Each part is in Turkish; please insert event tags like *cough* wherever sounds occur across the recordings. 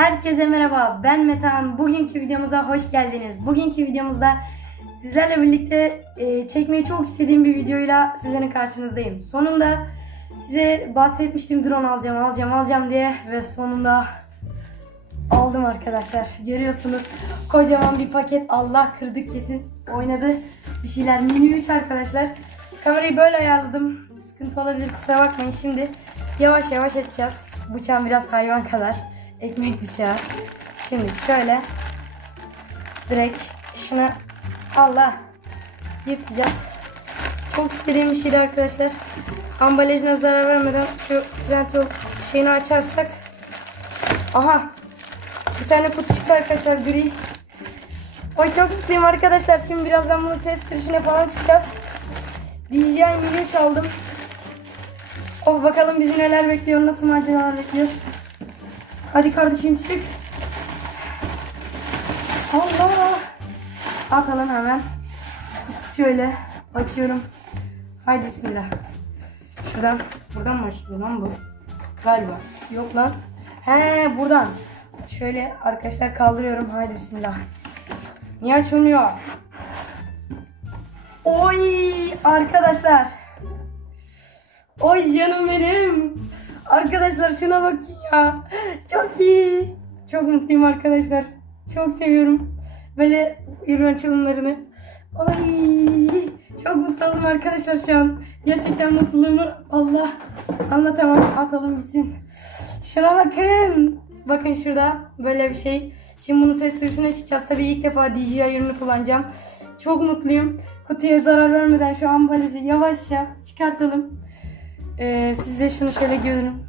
Herkese merhaba. Ben Metehan. Bugünkü videomuza hoş geldiniz. Bugünkü videomuzda sizlerle birlikte e, çekmeyi çok istediğim bir videoyla sizlerin karşınızdayım. Sonunda size bahsetmiştim drone alacağım, alacağım, alacağım diye ve sonunda aldım arkadaşlar. Görüyorsunuz kocaman bir paket. Allah kırdık kesin. Oynadı bir şeyler. Mini 3 arkadaşlar. Kamerayı böyle ayarladım. Sıkıntı olabilir kusura bakmayın. Şimdi yavaş yavaş açacağız. Bıçağım biraz hayvan kadar. Ekmek bıçağı. Şimdi şöyle direkt şunu Allah yırtacağız. Çok istediğim bir şeydi arkadaşlar. Ambalajına zarar vermeden şu Trendyol şeyini açarsak Aha bir tane kutu çıktı arkadaşlar gri. Oy çok mutluyum arkadaşlar. Şimdi birazdan bunu test sürüşüne falan çıkacağız. DJI Mini 3 aldım. Oh bakalım bizi neler bekliyor, nasıl maceralar bekliyor. Hadi kardeşim çık. Allah. Atalım hemen. Şöyle açıyorum. Haydi bismillah. Şuradan, buradan mı açılıyor lan bu? Galiba. Yok lan. He buradan. Şöyle arkadaşlar kaldırıyorum. Haydi bismillah. Niye açılmıyor? Oy arkadaşlar. Oy canım benim. Arkadaşlar şuna bakın ya. Çok iyi. Çok mutluyum arkadaşlar. Çok seviyorum. Böyle ürün açılımlarını. Ay çok mutlu arkadaşlar şu an. Gerçekten mutluluğumu Allah anlatamam. Atalım gitsin. Şuna bakın. Bakın şurada böyle bir şey. Şimdi bunu test sürüşüne çıkacağız. Tabii ilk defa DJI ürünü kullanacağım. Çok mutluyum. Kutuya zarar vermeden şu ambalajı yavaşça çıkartalım. Ee, siz de şunu şöyle görün.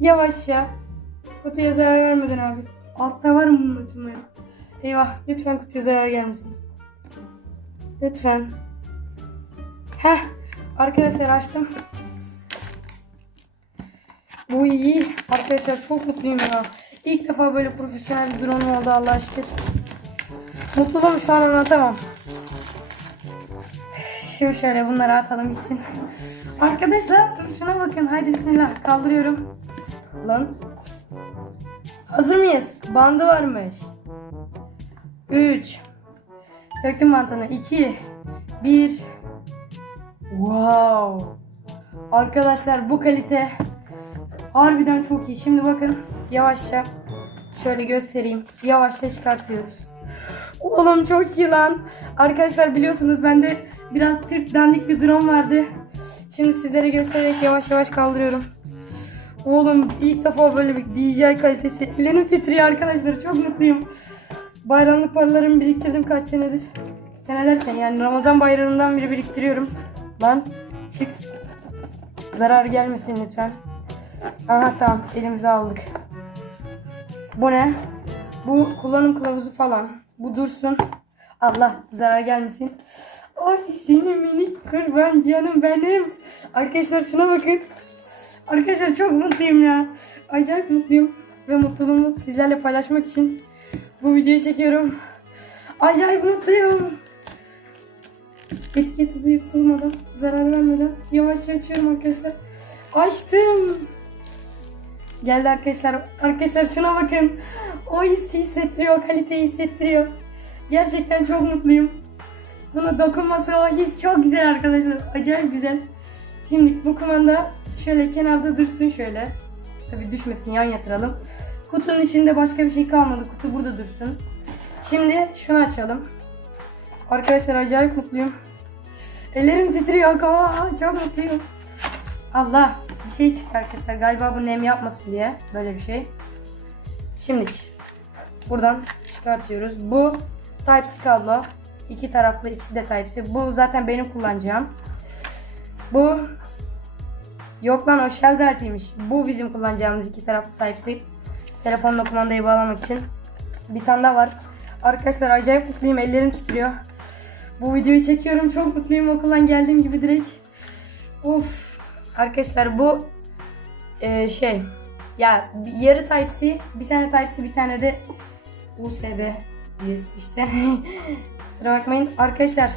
Yavaşça. Kutuya zarar vermeden abi. Altta var mı bunun açımları? Eyvah. Lütfen kutuya zarar gelmesin. Lütfen. Heh. Arkadaşlar açtım. Bu iyi. Arkadaşlar çok mutluyum ya. İlk defa böyle profesyonel bir drone oldu Allah'a şükür. Mutluluğumu şu an anlatamam. Şimdi şöyle bunları atalım gitsin. Arkadaşlar şuna bakın. Haydi bismillah. Kaldırıyorum. Lan. Hazır mıyız? Bandı varmış. 3 Söktüm bantını. 2 1 Wow. Arkadaşlar bu kalite harbiden çok iyi. Şimdi bakın yavaşça şöyle göstereyim. Yavaşça çıkartıyoruz. Oğlum çok iyi lan. Arkadaşlar biliyorsunuz bende biraz tırt dandik bir drone vardı. Şimdi sizlere göstererek yavaş yavaş kaldırıyorum. Oğlum ilk defa böyle bir DJI kalitesi. Ellerim titriyor arkadaşlar. Çok mutluyum. Bayramlık paralarımı biriktirdim kaç senedir. Sene derken yani Ramazan bayramından beri biriktiriyorum. Lan çık. Zarar gelmesin lütfen. Aha tamam elimize aldık. Bu ne? Bu kullanım kılavuzu falan. Bu dursun. Allah zarar gelmesin. Ay seni minik kurban canım benim. Arkadaşlar şuna bakın. Arkadaşlar çok mutluyum ya. Acayip mutluyum. Ve mutluluğumu sizlerle paylaşmak için bu videoyu çekiyorum. Acayip mutluyum. Etiket hızı yırtılmadan, zarar vermeden yavaşça açıyorum arkadaşlar. Açtım. Geldi arkadaşlar. Arkadaşlar şuna bakın. O hissi hissettiriyor, kaliteyi hissettiriyor. Gerçekten çok mutluyum. Buna dokunması o his çok güzel arkadaşlar. Acayip güzel. Şimdi bu kumanda şöyle kenarda dursun şöyle. Tabi düşmesin yan yatıralım. Kutunun içinde başka bir şey kalmadı. Kutu burada dursun. Şimdi şunu açalım. Arkadaşlar acayip mutluyum. Ellerim titriyor. Aa, çok mutluyum. Allah bir şey çıktı arkadaşlar. Galiba bu nem yapmasın diye böyle bir şey. Şimdi buradan çıkartıyoruz. Bu Type-C kablo. İki taraflı ikisi de Type-C. Bu zaten benim kullanacağım. Bu Yok lan o şarj. Bu bizim kullanacağımız iki taraflı Type-C. Telefonla kumandayı bağlamak için. Bir tane daha var. Arkadaşlar acayip mutluyum. Ellerim titriyor. Bu videoyu çekiyorum. Çok mutluyum. Okuldan geldiğim gibi direkt. Of. Arkadaşlar bu e, şey ya yarı Type-C, bir tane Type-C, bir tane de USB USB işte. *laughs* Kusura bakmayın. Arkadaşlar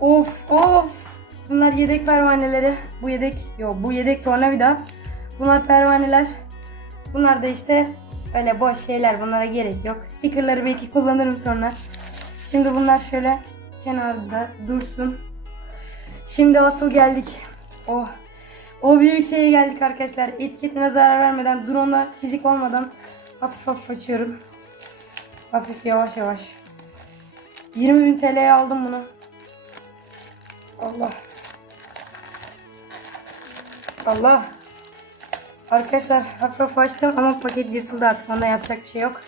of of Bunlar yedek pervaneleri. Bu yedek yok bu yedek tornavida. Bunlar pervaneler. Bunlar da işte Öyle boş şeyler bunlara gerek yok. Stickerları belki kullanırım sonra. Şimdi bunlar şöyle kenarda dursun. Şimdi asıl geldik. Oh. O büyük şeye geldik arkadaşlar. Etiketine zarar vermeden, drone'a çizik olmadan hafif hafif açıyorum. Hafif yavaş yavaş. 20.000 TL'ye aldım bunu. Allah. Allah. Arkadaşlar hafif açtım ama paket yırtıldı artık. Onda yapacak bir şey yok.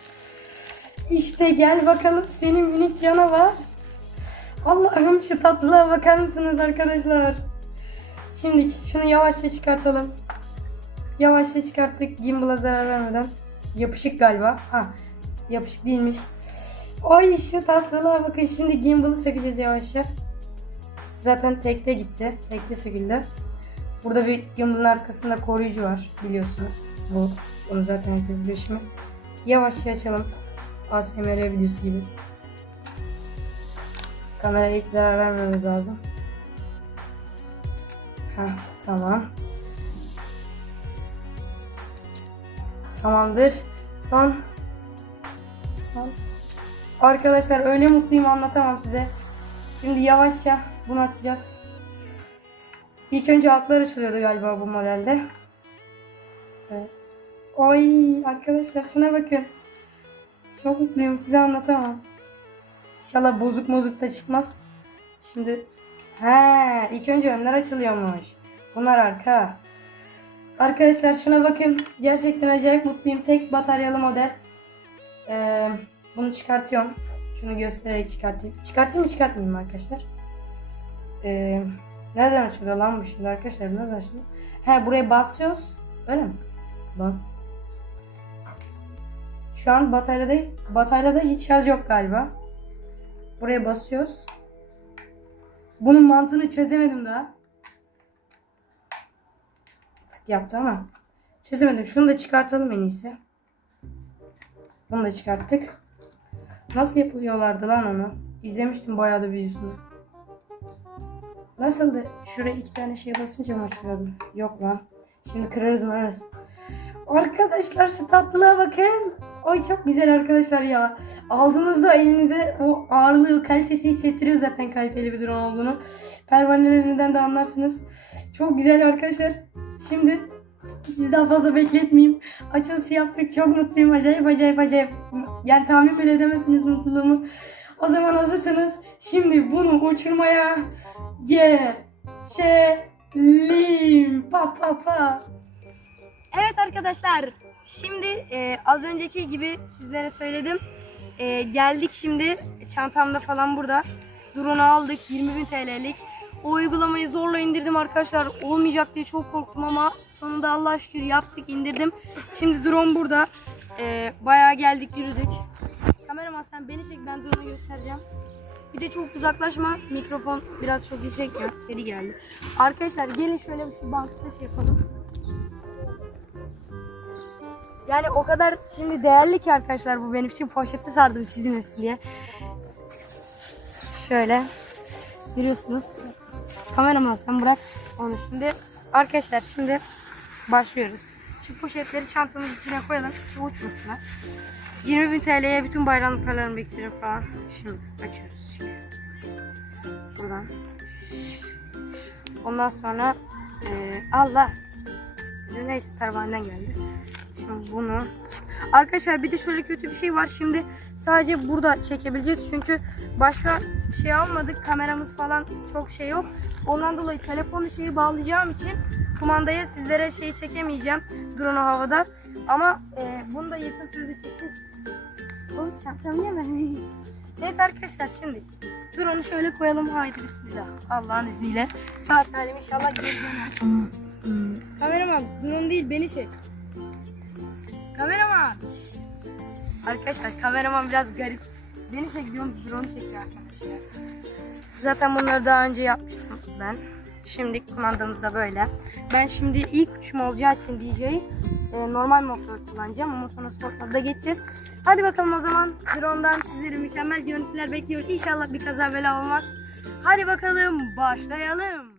İşte gel bakalım senin minik canavar. Allah'ım şu tatlılığa bakar mısınız arkadaşlar? Şimdi şunu yavaşça çıkartalım. Yavaşça çıkarttık gimbal'a zarar vermeden. Yapışık galiba. Ha, yapışık değilmiş. Ay şu tatlılığa bakın. Şimdi gimbal'ı sökeceğiz yavaşça. Zaten tekte gitti. Tekte söküldü. Burada bir gimbal'ın arkasında koruyucu var biliyorsunuz. Bu. Onu zaten yapıyor şimdi. Yavaşça açalım. ASMR videosu gibi. Kameraya hiç zarar vermemiz lazım. Heh, tamam. Tamamdır. Son. Son. Arkadaşlar öyle mutluyum anlatamam size. Şimdi yavaşça bunu açacağız. İlk önce altlar açılıyordu galiba bu modelde. Evet. Oy arkadaşlar şuna bakın. Çok mutluyum size anlatamam. İnşallah bozuk bozuk da çıkmaz. Şimdi he ilk önce önler açılıyormuş. Bunlar arka. Arkadaşlar şuna bakın. Gerçekten acayip mutluyum. Tek bataryalı model. Ee, bunu çıkartıyorum. Şunu göstererek çıkartayım. Çıkartayım mı çıkartmayayım arkadaşlar? Ee, nereden açılıyor lan bu şimdi arkadaşlar? Nereden açılıyor? He buraya basıyoruz. Öyle mi? Bak. Şu an bataryada, bataryada hiç şarj yok galiba. Buraya basıyoruz. Bunun mantığını çözemedim daha. Yaptı ama çözemedim. Şunu da çıkartalım en iyisi. Bunu da çıkarttık. Nasıl yapılıyorlardı lan onu? İzlemiştim bayağı da videosunu. Nasıldı? Şuraya iki tane şey basınca mı açılıyordu? Yok lan. Şimdi kırarız mırarız. Arkadaşlar şu tatlılığa bakın. Ay çok güzel arkadaşlar ya. Aldığınızda elinize o ağırlığı, kalitesi hissettiriyor zaten kaliteli bir drone olduğunu. Pervanelerinden de anlarsınız. Çok güzel arkadaşlar. Şimdi sizi daha fazla bekletmeyeyim. Açılışı yaptık. Çok mutluyum. Acayip acayip acayip. Yani tahmin bile edemezsiniz mutluluğumu. O zaman hazırsanız şimdi bunu uçurmaya geçelim. Pa pa pa. Evet arkadaşlar. Şimdi e, az önceki gibi sizlere söyledim. E, geldik şimdi. Çantamda falan burada. Drone'u aldık. 20.000 TL'lik. O uygulamayı zorla indirdim arkadaşlar. Olmayacak diye çok korktum ama sonunda Allah şükür yaptık indirdim. Şimdi drone burada. E, bayağı geldik yürüdük. Kameraman sen beni çek ben drone'u göstereceğim. Bir de çok uzaklaşma. Mikrofon biraz çok iyi çekmiyor. Kedi geldi. Arkadaşlar gelin şöyle şu bankta şey yapalım. Yani o kadar şimdi değerli ki arkadaşlar bu benim için poşete sardım çizilmesin diye. Şöyle görüyorsunuz. Kameraman sen bırak onu şimdi. Arkadaşlar şimdi başlıyoruz. Şu poşetleri çantamızın içine koyalım. Şu uçmasınlar. 20.000 TL'ye bütün bayramlık paralarımı biriktiririm falan. Şimdi açıyoruz. Buradan. Ondan sonra eee, Allah. Neyse pervaneden geldi. Şimdi bunu Arkadaşlar bir de şöyle kötü bir şey var. Şimdi sadece burada çekebileceğiz. Çünkü başka şey almadık. Kameramız falan çok şey yok. Ondan dolayı telefonu şeyi bağlayacağım için kumandaya sizlere şeyi çekemeyeceğim. Drone'u havada. Ama e, bunu da yakın sürede çekeceğiz. Oğlum çantam yeme. *laughs* Neyse arkadaşlar şimdi drone'u şöyle koyalım. Haydi bismillah. Allah'ın izniyle. Sağ salim inşallah geri döner. *laughs* Kameraman drone değil beni çek. Kameraman. Arkadaşlar kameraman biraz garip. Beni çekiyorum, drone çekiyor arkadaşlar. Zaten bunları daha önce yapmıştım ben. Şimdi kumandamız da böyle. Ben şimdi ilk uçum olacağı için DJ'yi e, normal motor kullanacağım ama sonra sport moda geçeceğiz. Hadi bakalım o zaman drone'dan sizleri mükemmel görüntüler bekliyor. İnşallah bir kaza bela olmaz. Hadi bakalım başlayalım.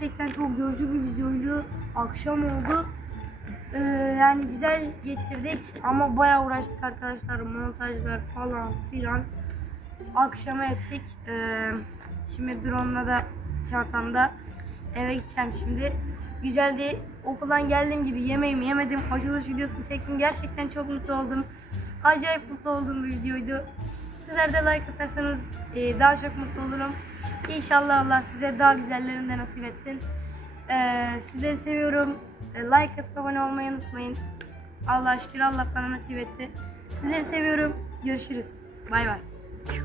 Gerçekten çok yorucu bir videoydu. Akşam oldu. Ee, yani güzel geçirdik ama bayağı uğraştık arkadaşlar. Montajlar falan filan. Akşama ettik. Ee, şimdi drone'la da çantamda eve gideceğim şimdi. Güzeldi. Okuldan geldiğim gibi yemeğimi yemedim. Açılış videosunu çektim. Gerçekten çok mutlu oldum. Acayip mutlu olduğum bir videoydu. Sizler de like atarsanız e, daha çok mutlu olurum. İnşallah Allah size daha güzellerini de nasip etsin. Ee, sizleri seviyorum. E, like atıp abone olmayı unutmayın. Allah'a şükür Allah bana nasip etti. Sizleri seviyorum. Görüşürüz. Bay bay.